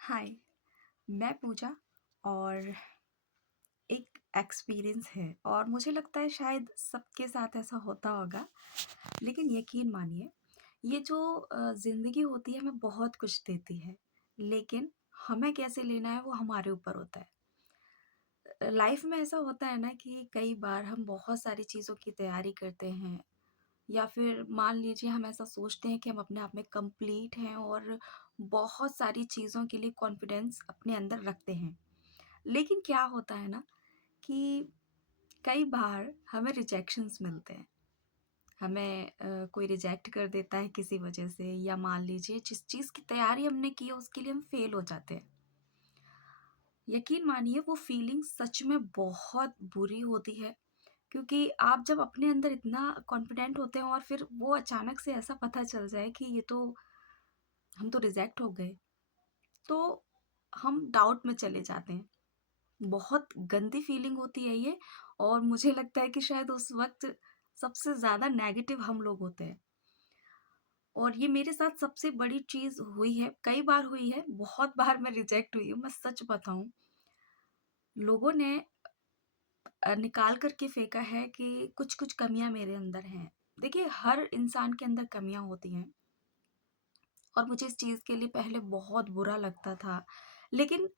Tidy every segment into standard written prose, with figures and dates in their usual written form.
हाय, मैं पूजा और एक एक्सपीरियंस है और मुझे लगता है शायद सबके साथ ऐसा होता होगा। लेकिन यकीन मानिए, ये जो ज़िंदगी होती है हमें बहुत कुछ देती है, लेकिन हमें कैसे लेना है वो हमारे ऊपर होता है। लाइफ में ऐसा होता है ना कि कई बार हम बहुत सारी चीज़ों की तैयारी करते हैं या फिर मान लीजिए हम ऐसा सोचते हैं कि हम अपने आप में कंप्लीट हैं और बहुत सारी चीज़ों के लिए कॉन्फिडेंस अपने अंदर रखते हैं। लेकिन क्या होता है ना कि कई बार हमें रिजेक्शंस मिलते हैं। हमें कोई रिजेक्ट कर देता है किसी वजह से या मान लीजिए जिस चीज़ की तैयारी हमने की है उसके लिए हम फेल हो जाते हैं। यकीन मानिए वो फीलिंग सच में बहुत बुरी होती है क्योंकि आप जब अपने अंदर इतना कॉन्फिडेंट होते हैं और फिर वो अचानक से ऐसा पता चल जाए कि ये तो हम तो रिजेक्ट हो गए, तो हम डाउट में चले जाते हैं। बहुत गंदी फीलिंग होती है ये और मुझे लगता है कि शायद उस वक़्त सबसे ज़्यादा नेगेटिव हम लोग होते हैं और ये मेरे साथ सबसे बड़ी चीज़ हुई है, कई बार हुई है, बहुत बार मैं रिजेक्ट हुई हूँ, मैं सच बताऊँ। लोगों ने निकाल कर के फेंका है कि कुछ-कुछ कमियाँ मेरे अंदर हैं। देखिए, हर इंसान के अंदर कमियाँ होती हैं और मुझे इस चीज़ के लिए पहले बहुत बुरा लगता था। लेकिन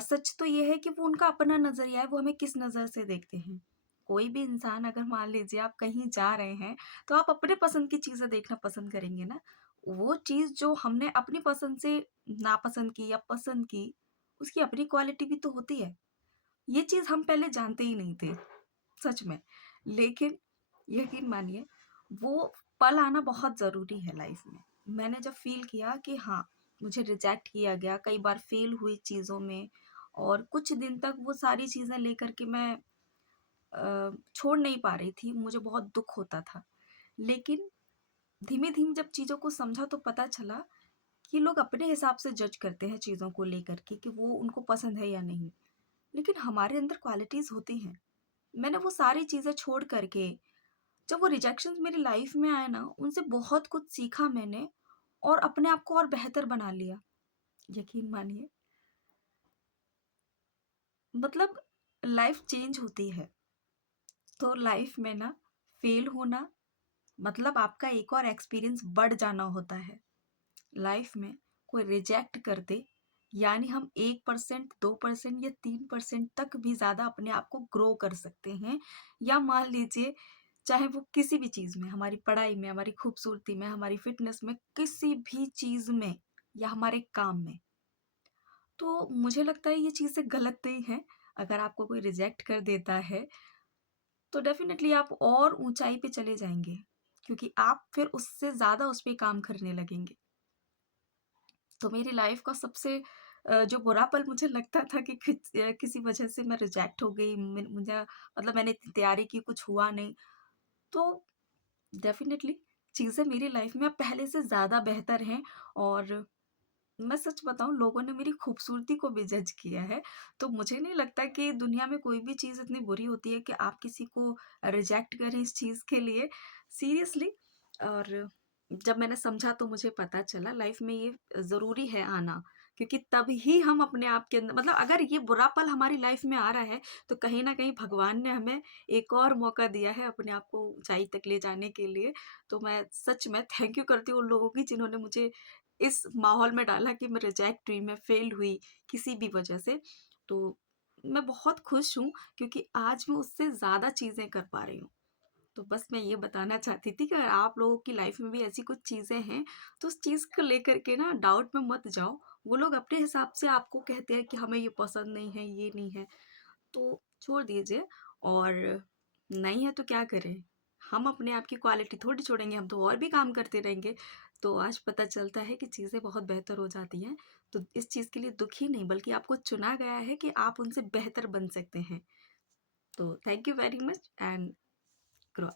सच तो ये है कि वो उनका अपना नज़रिया है, वो हमें किस नज़र से देखते हैं। कोई भी इंसान अगर मान लीजिए आप कहीं जा रहे हैं, तो आप अपने पसंद की चीज़ें देखना पसंद करेंगे ना। वो चीज़ जो हमने अपनी पसंद से नापसंद की या पसंद की, उसकी अपनी क्वालिटी भी तो होती है। ये चीज़ हम पहले जानते ही नहीं थे, सच में। लेकिन यकीन मानिए, वो पल आना बहुत ज़रूरी है लाइफ़ में। मैंने जब फ़ील किया कि हाँ, मुझे रिजेक्ट किया गया, कई बार फ़ेल हुई चीज़ों में और कुछ दिन तक वो सारी चीज़ें लेकर के मैं छोड़ नहीं पा रही थी, मुझे बहुत दुःख होता था। लेकिन धीमे-धीमे जब चीज़ों को समझा तो पता चला कि लोग अपने हिसाब से जज करते हैं चीज़ों को लेकर के कि वो उनको पसंद है या नहीं। लेकिन हमारे अंदर क्वालिटीज़ होती हैं। मैंने वो सारी चीज़ें छोड़ कर के जब वो रिजेक्शंस मेरी लाइफ में आए ना, उनसे बहुत कुछ सीखा मैंने और अपने आप को और बेहतर बना लिया। यकीन मानिए, मतलब लाइफ चेंज होती है, तो लाइफ में ना फेल होना मतलब आपका एक और एक्सपीरियंस बढ़ जाना होता है। लाइफ में कोई रिजेक्ट कर दे, यानी हम 1% 2% या 3% तक भी ज़्यादा अपने आप को ग्रो कर सकते हैं या मान लीजिए चाहे वो किसी भी चीज़ में, हमारी पढ़ाई में, हमारी खूबसूरती में, हमारी फिटनेस में, किसी भी चीज़ में या हमारे काम में। तो मुझे लगता है ये चीज़ें गलत नहीं है। अगर आपको कोई रिजेक्ट कर देता है, तो डेफ़िनेटली आप और ऊँचाई पे चले जाएँगे, क्योंकि आप फिर उससे ज़्यादा उस पे काम करने लगेंगे। तो मेरी लाइफ़ का सबसे जो बुरा पल मुझे लगता था कि किसी वजह से मैं रिजेक्ट हो गई, मुझे मतलब मैंने इतनी तैयारी की, कुछ हुआ नहीं। तो डेफ़िनेटली चीज़ें मेरी लाइफ़ में अब पहले से ज़्यादा बेहतर हैं और मैं सच बताऊँ लोगों ने मेरी खूबसूरती को भी जज किया है। तो मुझे नहीं लगता कि दुनिया में कोई भी चीज़ इतनी बुरी होती है कि आप किसी को रिजेक्ट करें इस चीज़ के लिए, सीरियसली। और जब मैंने समझा तो मुझे पता चला लाइफ़ में ये ज़रूरी है आना, क्योंकि तभी हम अपने आप के अंदर मतलब अगर ये बुरा पल हमारी लाइफ़ में आ रहा है, तो कहीं न कहीं भगवान ने हमें एक और मौका दिया है अपने आप को ऊँचाई तक ले जाने के लिए। तो मैं सच में थैंक यू करती हूँ उन लोगों की जिन्होंने मुझे इस माहौल में डाला कि मैं रिजेक्ट हुई, मैं फेल हुई किसी भी वजह से। तो मैं बहुत खुश हूँ क्योंकि आज मैं उससे ज़्यादा चीज़ें कर पा रही हूँ। तो बस मैं ये बताना चाहती थी कि अगर आप लोगों की लाइफ में भी ऐसी कुछ चीज़ें हैं, तो उस चीज़ को लेकर के ना डाउट में मत जाओ। वो लोग अपने हिसाब से आपको कहते हैं कि हमें ये पसंद नहीं है, ये नहीं है, तो छोड़ दीजिए और नहीं है तो क्या करें? हम अपने आप की क्वालिटी थोड़ी छोड़ेंगे, हम तो और भी काम करते रहेंगे। तो आज पता चलता है कि चीज़ें बहुत बेहतर हो जाती हैं। तो इस चीज़ के लिए दुखी नहीं बल्कि आपको चुना गया है कि आप उनसे बेहतर बन सकते हैं। तो thank you very much and grow